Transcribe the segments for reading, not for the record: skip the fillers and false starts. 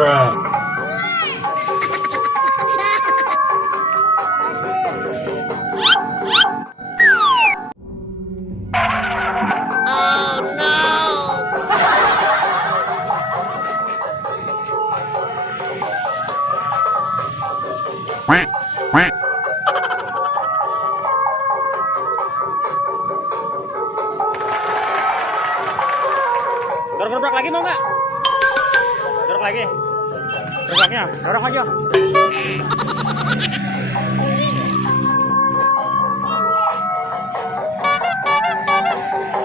Dorong lagi mau nggak? Dorong lagi. Dorongnya, dorong aja.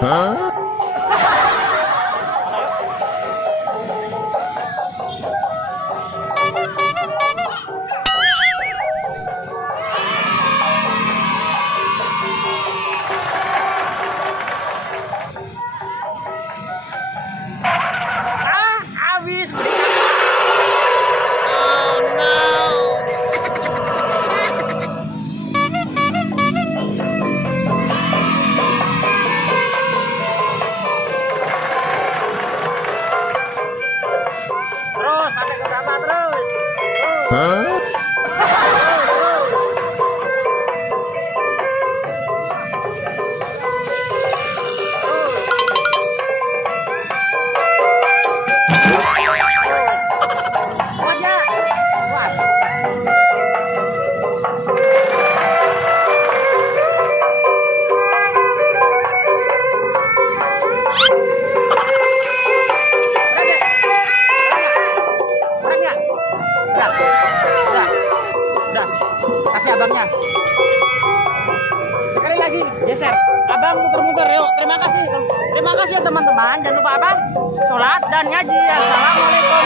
Hah? Habis. Terus sampai ke berapa terus? Hah? Kuat ya? Kuat. Udah. Kasih abangnya. Sekali lagi geser. Abang muter-muter yuk. Terima kasih ya teman-teman. Jangan lupa abang sholat dan ngaji. Assalamualaikum